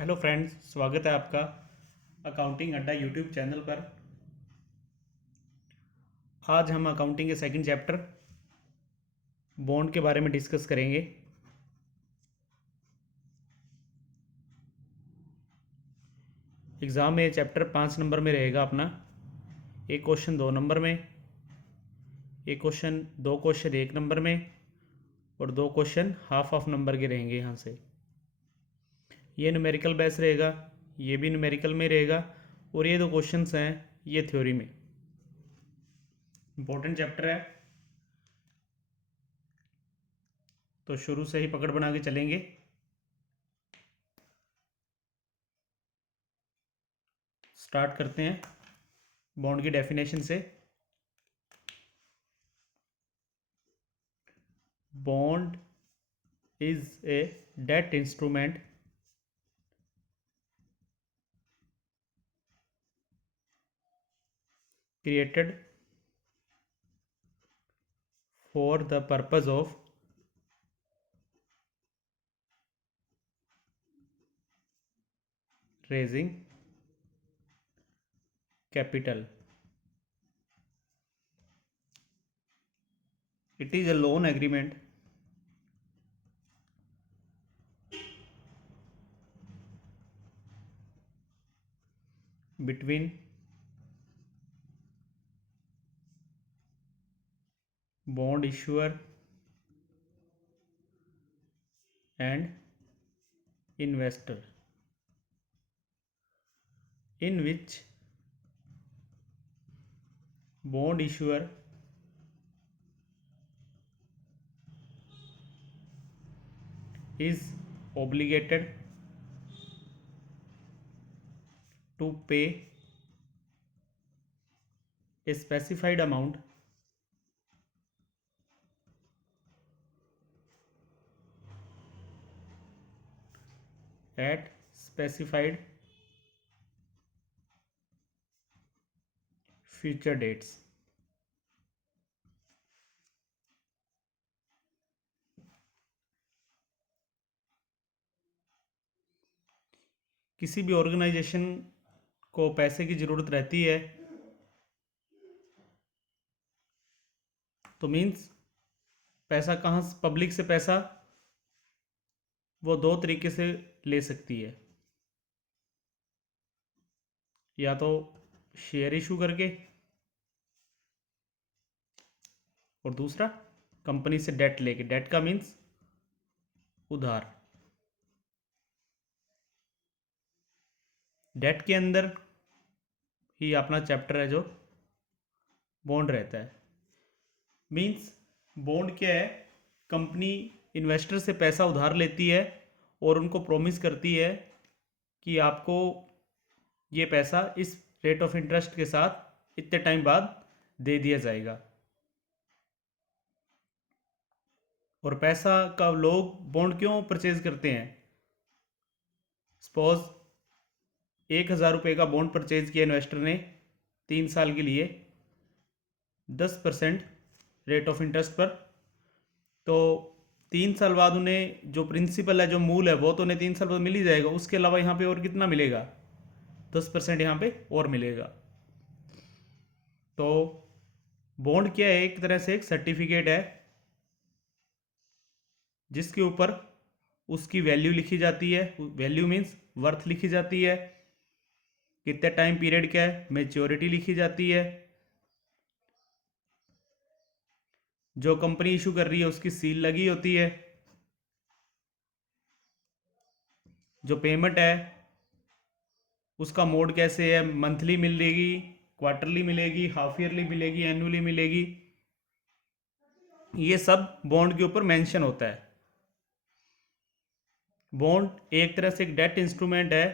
Hello friends, स्वागत है आपका अकाउंटिंग अड्डा यूट्यूब चैनल पर। आज हम अकाउंटिंग के सेकंड चैप्टर बॉन्ड के बारे में डिस्कस करेंगे। एग्ज़ाम में ये चैप्टर 5 नंबर में रहेगा अपना। एक क्वेश्चन 2 नंबर में, एक क्वेश्चन 2 क्वेश्चन 1 नंबर में और 2 क्वेश्चन हाफ ऑफ नंबर के रहेंगे यहाँ से। ये न्यूमेरिकल बेस रहेगा, ये भी न्यूमेरिकल में रहेगा और ये 2 क्वेश्चंस हैं ये थ्योरी में। इम्पोर्टेंट चैप्टर है तो शुरू से ही पकड़ बना के चलेंगे। स्टार्ट करते हैं बॉन्ड की डेफिनेशन से। Bond is a debt instrument created for the purpose of raising capital. It is a loan agreement between bond issuer and investor, in which bond issuer is obligated to pay a specified amount at specified future dates. किसी भी organisation को पैसे की ज़रूरत रहती है तो means पैसा कहाँ, पब्लिक से पैसा वो 2 तरीके से ले सकती है। या तो शेयर इशू करके और दूसरा कंपनी से डेट लेके। डेट का मीन्स उधार। डेट के अंदर ही अपना चैप्टर है जो बॉन्ड रहता है। मीन्स बॉन्ड क्या है, कंपनी इन्वेस्टर से पैसा उधार लेती है और उनको प्रॉमिस करती है कि आपको ये पैसा इस रेट ऑफ इंटरेस्ट के साथ इतने टाइम बाद दे दिया जाएगा। और पैसा का लोग बॉन्ड क्यों परचेज करते हैं? सपोज 1,000 रुपये का बॉन्ड परचेज किया इन्वेस्टर ने 3 साल के लिए 10% रेट ऑफ इंटरेस्ट पर। तो 3 साल बाद उन्हें जो प्रिंसिपल है, जो मूल है, वो तो उन्हें 3 साल बाद मिल ही जाएगा। उसके अलावा यहाँ पे और कितना मिलेगा? 10% यहाँ पे और मिलेगा। तो बॉन्ड क्या है? एक तरह से एक सर्टिफिकेट है जिसके ऊपर उसकी वैल्यू लिखी जाती है। वैल्यू मीन्स वर्थ लिखी जाती है, कितने टाइम पीरियड का है, मेच्योरिटी लिखी जाती है, जो कंपनी इशू कर रही है उसकी सील लगी होती है, जो पेमेंट है उसका मोड कैसे है, मंथली मिलेगी, क्वार्टरली मिलेगी, हाफ ईयरली मिलेगी, एनुअली मिलेगी, ये सब बॉन्ड के ऊपर मेंशन होता है। बॉन्ड एक तरह से एक डेट इंस्ट्रूमेंट है।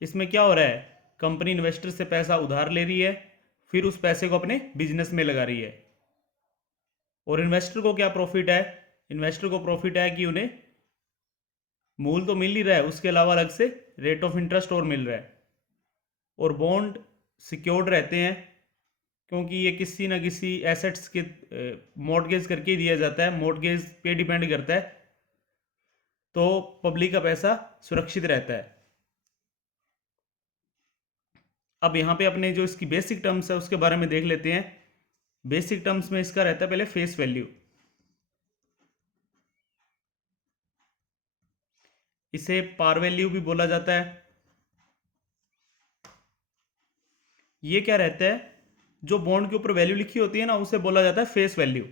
इसमें क्या हो रहा है, कंपनी इन्वेस्टर से पैसा उधार ले रही है, फिर उस पैसे को अपने बिजनेस में लगा रही है। और इन्वेस्टर को क्या प्रॉफिट है? इन्वेस्टर को प्रॉफिट है कि उन्हें मूल तो मिल ही रहा है, उसके अलावा अलग से रेट ऑफ इंटरेस्ट और मिल रहा है। और बॉन्ड सिक्योर्ड रहते हैं क्योंकि ये किसी ना किसी एसेट्स के मॉर्टगेज करके ही दिया जाता है, मॉर्टगेज पे डिपेंड करता है, तो पब्लिक का पैसा सुरक्षित रहता है। अब यहाँ पे अपने जो इसकी बेसिक टर्म्स है उसके बारे में देख लेते हैं। बेसिक टर्म्स में इसका रहता है पहले फेस वैल्यू। इसे पार वैल्यू भी बोला जाता है। ये क्या रहता है, जो बॉन्ड के ऊपर वैल्यू लिखी होती है ना, उसे बोला जाता है फेस वैल्यू।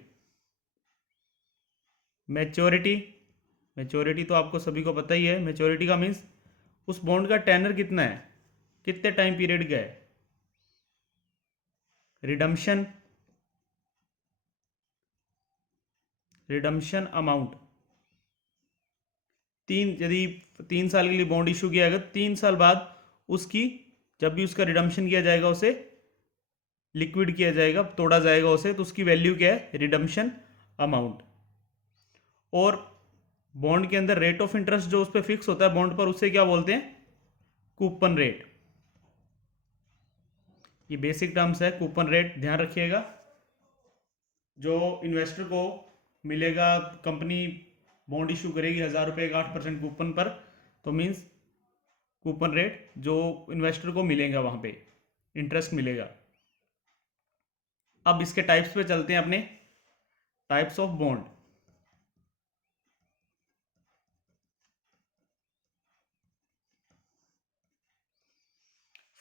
मैच्योरिटी, मैच्योरिटी तो आपको सभी को पता ही है। मैच्योरिटी का मीन्स उस बॉन्ड का टेनर कितना है, कितने टाइम पीरियड का है। रिडम्पशन, रिडम्पशन अमाउंट, यदि 3 साल के लिए बॉन्ड इशू किया गया, 3 साल बाद उसकी, जब भी उसका रिडम्पशन किया जाएगा, उसे लिक्विड किया जाएगा, तोड़ा जाएगा उसे, तो उसकी वैल्यू क्या है, रिडम्पशन अमाउंट। और बॉन्ड के अंदर रेट ऑफ इंटरेस्ट जो उस पर फिक्स होता है बॉन्ड पर, उसे क्या बोलते हैं, कूपन रेट। ये बेसिक टर्म्स है, कूपन रेट ध्यान रखिएगा। जो इन्वेस्टर को मिलेगा, कंपनी बॉन्ड इशू करेगी 1,000 रुपये का 8% कूपन पर, तो मीन्स कूपन रेट जो इन्वेस्टर को मिलेगा, वहाँ पे इंटरेस्ट मिलेगा। अब इसके टाइप्स पे चलते हैं, अपने types of bond.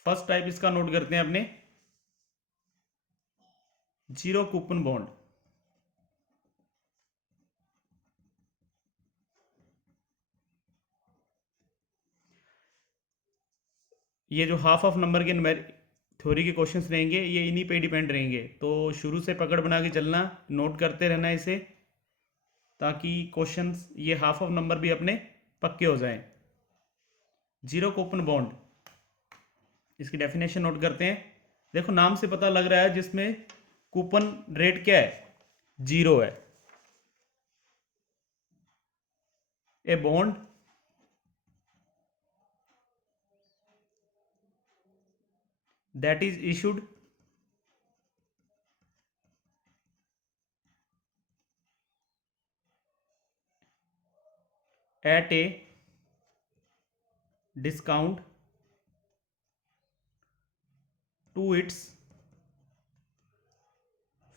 First type इसका नोट करते हैं अपने, जीरो कूपन बॉन्ड। ये जो हाफ ऑफ नंबर के थ्योरी के क्वेश्चंस रहेंगे, ये इन्हीं पे डिपेंड रहेंगे, तो शुरू से पकड़ बना के चलना, नोट करते रहना इसे, ताकि क्वेश्चंस ये हाफ ऑफ नंबर भी अपने पक्के हो जाएं। जीरो कूपन बॉन्ड, इसकी डेफिनेशन नोट करते हैं। देखो नाम से पता लग रहा है, जिसमें कूपन रेट क्या है, जीरो है। A bond that is issued at a discount to its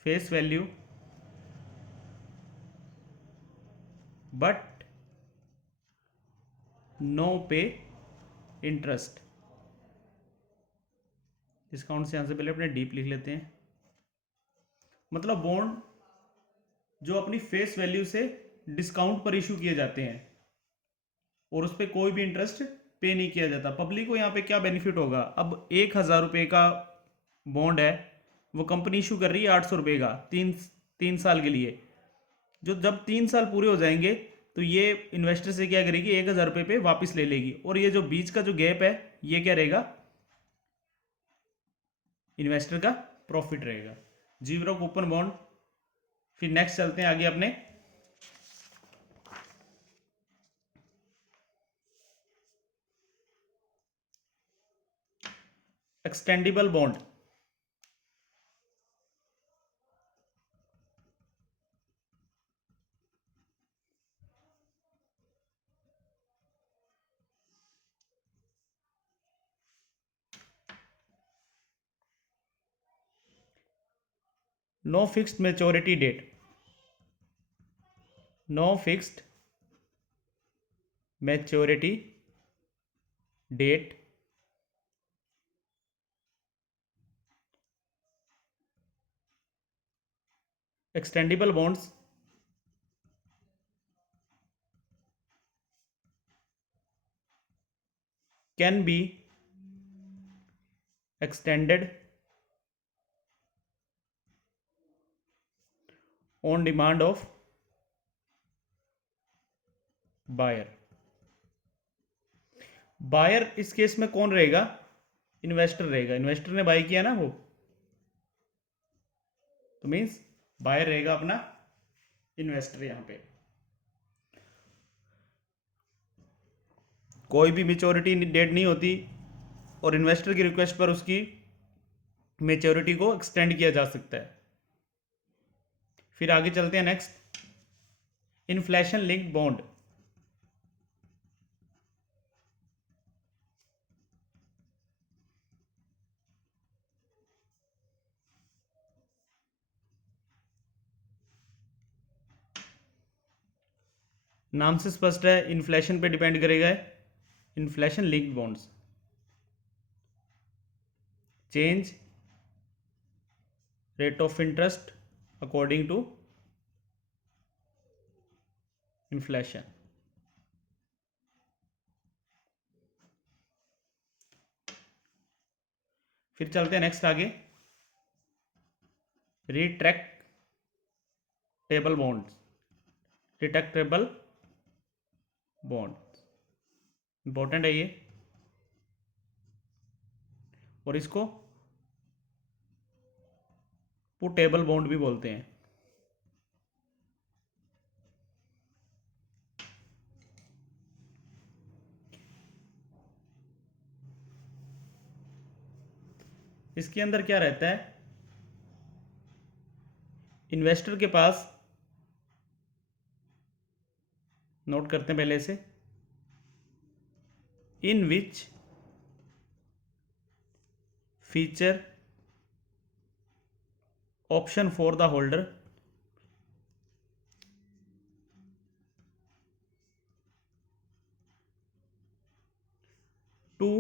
face value but no pay interest। Discount से यहाँ से पहले अपने डीप लिख लेते हैं। मतलब बॉन्ड जो अपनी फेस वैल्यू से डिस्काउंट पर इशू किए जाते हैं और उस पर कोई भी इंटरेस्ट पे नहीं किया जाता। पब्लिक को यहाँ पे क्या बेनिफिट होगा, अब 1,000 रुपये का बॉन्ड है, वो कंपनी इशू कर रही है 800 रुपये का, 3 साल के लिए। जो जब 3 साल पूरे हो जाएंगे, तो ये इन्वेस्टर से क्या करेगी, 1,000 रुपये पे वापस ले लेगी, और ये जो बीच का जो गैप है, ये क्या रहेगा, इन्वेस्टर का प्रॉफिट रहेगा। Zero coupon bond. फिर नेक्स्ट चलते हैं आगे अपने, extendable bond. No fixed maturity date, no fixed maturity date, extendable bonds can be extended on demand of buyer। Buyer इस केस में कौन रहेगा, इन्वेस्टर रहेगा। इन्वेस्टर ने बाय किया ना वो, तो मीन्स बायर रहेगा अपना इन्वेस्टर। यहां पे कोई भी मेच्योरिटी डेट नहीं होती, और इन्वेस्टर की रिक्वेस्ट पर उसकी मेच्योरिटी को एक्सटेंड किया जा सकता है। फिर आगे चलते हैं नेक्स्ट, इन्फ्लेशन लिंक्ड बॉन्ड। नाम से स्पष्ट है, इन्फ्लेशन पे डिपेंड करेगा। Inflation linked bonds, change rate of interest according to inflation. फिर चलते हैं नेक्स्ट आगे, retractable bonds, retractable bond important है ये, और इसको पुटेबल बॉन्ड भी बोलते हैं। इसके अंदर क्या रहता है, इन्वेस्टर के पास, नोट करते हैं पहले से, in which feature option for the holder to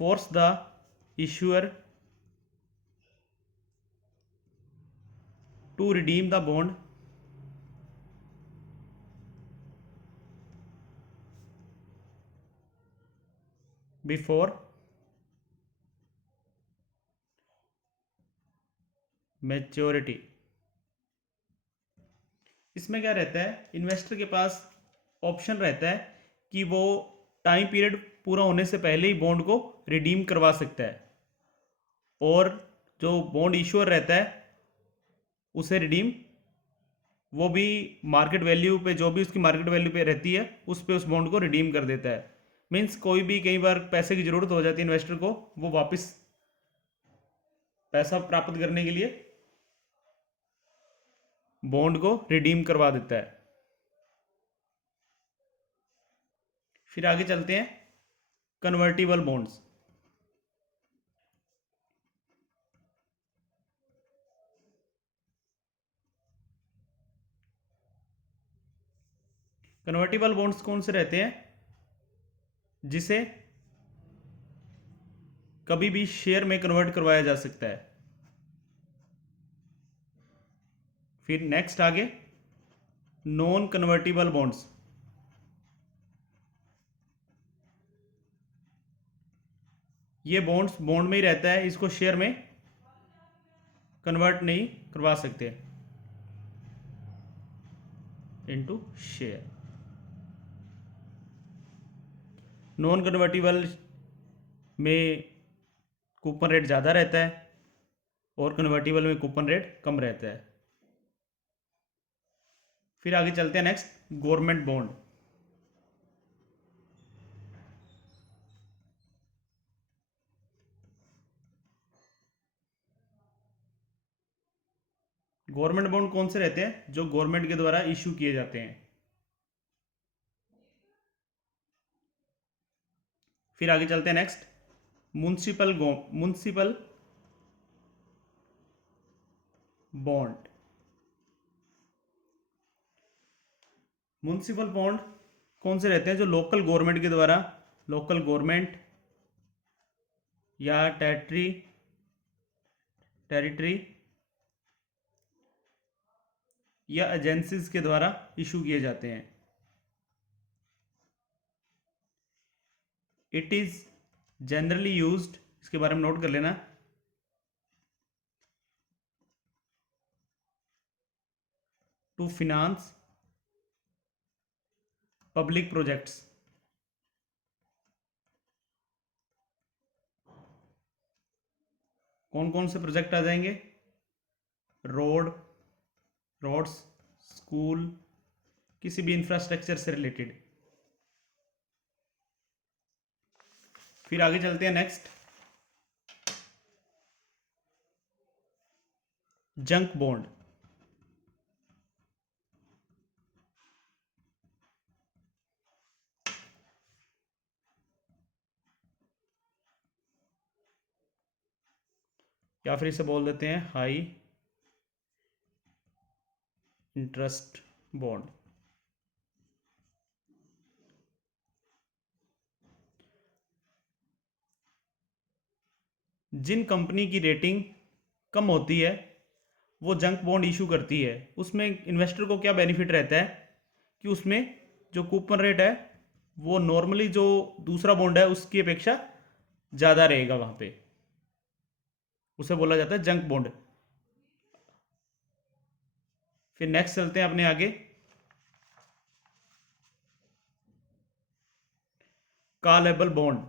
force the issuer to redeem the bond before maturity। इसमें क्या रहता है, इन्वेस्टर के पास ऑप्शन रहता है कि वो टाइम पीरियड पूरा होने से पहले ही बॉन्ड को रिडीम करवा सकता है, और जो बॉन्ड इश्यूअर रहता है उसे रिडीम, वो भी मार्केट वैल्यू पे, जो भी उसकी मार्केट वैल्यू पे रहती है उस पे उस बॉन्ड को रिडीम कर देता है। मीन्स कोई भी कई बार पैसे की ज़रूरत हो जाती है इन्वेस्टर को, वो वापस पैसा प्राप्त करने के लिए बॉन्ड को रिडीम करवा देता है। फिर आगे चलते हैं, कन्वर्टिबल बॉन्ड्स। कन्वर्टिबल बॉन्ड्स कौन से रहते हैं, जिसे कभी भी शेयर में कन्वर्ट करवाया जा सकता है। फिर नेक्स्ट आगे, नॉन कन्वर्टिबल बॉन्ड्स, ये बॉन्ड्स बॉन्ड में ही रहता है, इसको शेयर में कन्वर्ट नहीं करवा सकते इनटू शेयर। नॉन कन्वर्टिबल में कूपन रेट ज़्यादा रहता है और कन्वर्टिबल में कूपन रेट कम रहता है। फिर आगे चलते हैं next, government bond. Government bond कौन से रहते हैं, जो गवर्नमेंट के द्वारा इशू किए जाते हैं। फिर आगे चलते हैं next, municipal bond. Municipal bond कौन से रहते हैं, जो लोकल गवर्नमेंट के द्वारा, लोकल गवर्नमेंट या टेरिटरी या एजेंसीज के द्वारा इशू किए जाते हैं। इट इज जनरली यूज्ड, इसके बारे में नोट कर लेना, टू फिनांस पब्लिक प्रोजेक्ट्स। कौन कौन से प्रोजेक्ट आ जाएंगे, रोड्स, स्कूल, किसी भी इंफ्रास्ट्रक्चर से रिलेटेड। फिर आगे चलते हैं नेक्स्ट, जंक बॉन्ड। या फिर इसे बोल देते हैं हाई इंटरेस्ट बॉन्ड। जिन कंपनी की रेटिंग कम होती है वो जंक बॉन्ड इशू करती है। उसमें इन्वेस्टर को क्या बेनिफिट रहता है कि उसमें जो कूपन रेट है वो नॉर्मली जो दूसरा बॉन्ड है उसकी अपेक्षा ज़्यादा रहेगा वहाँ पे, उसे बोला जाता है जंक बॉन्ड। फिर नेक्स्ट चलते हैं अपने आगे, कॉलेबल बॉन्ड।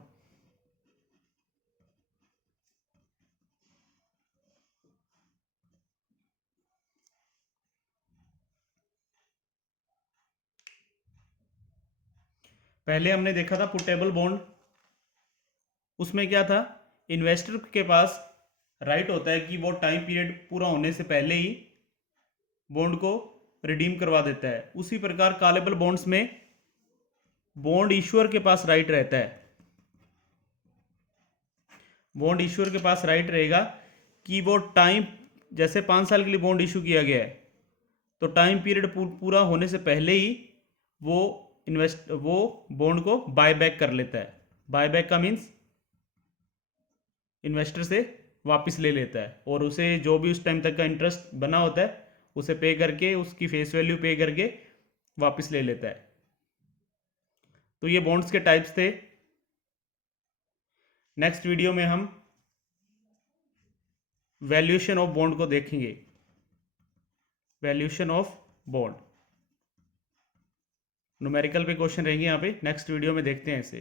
पहले हमने देखा था पुटेबल बॉन्ड। उसमें क्या था, इन्वेस्टर के पास राइट होता है कि वो टाइम पीरियड पूरा होने से पहले ही बॉन्ड को रिडीम करवा देता है। उसी प्रकार कॉलेबल बॉन्ड्स में बॉन्ड इश्यूअर के पास राइट रहता है। बॉन्ड इश्यूअर के पास राइट रहेगा कि वो टाइम, जैसे 5 साल के लिए बॉन्ड इशू किया गया है तो टाइम पीरियड पूरा होने से पहले ही वो वो बॉन्ड को बाय बैक कर लेता है। बाय बैक का मीन्स इन्वेस्टर से वापस ले लेता है और उसे जो भी उस टाइम तक का इंटरेस्ट बना होता है उसे पे करके, उसकी फेस वैल्यू पे करके वापस ले लेता है। तो ये बॉन्ड्स के टाइप्स थे। नेक्स्ट वीडियो में हम वैल्यूएशन ऑफ बॉन्ड को देखेंगे। वैल्यूएशन ऑफ बॉन्ड न्यूमेरिकल पे क्वेश्चन रहेंगे यहाँ पे, नेक्स्ट वीडियो में देखते हैं इसे।